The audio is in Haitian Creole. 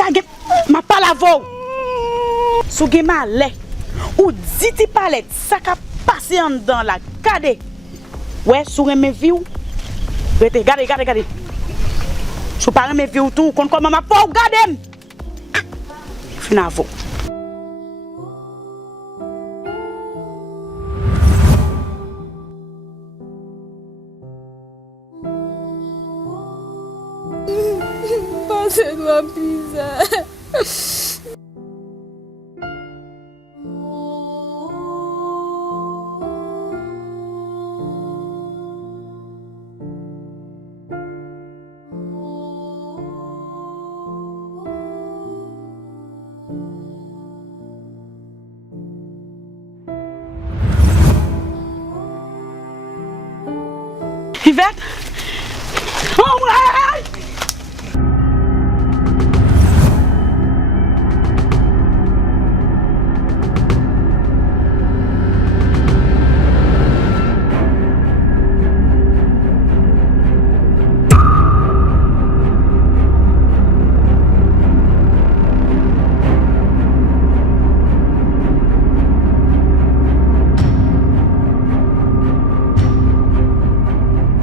tage ma pas la vo. Sou gen malè ou dit ti palet ça ka passé en dedans la gade. Ouais, sou reme vi ou. Gade. Sou pa reme vi ou tout kon comment ma pa ou gade. Finavo. Passez la pizza. Yvette?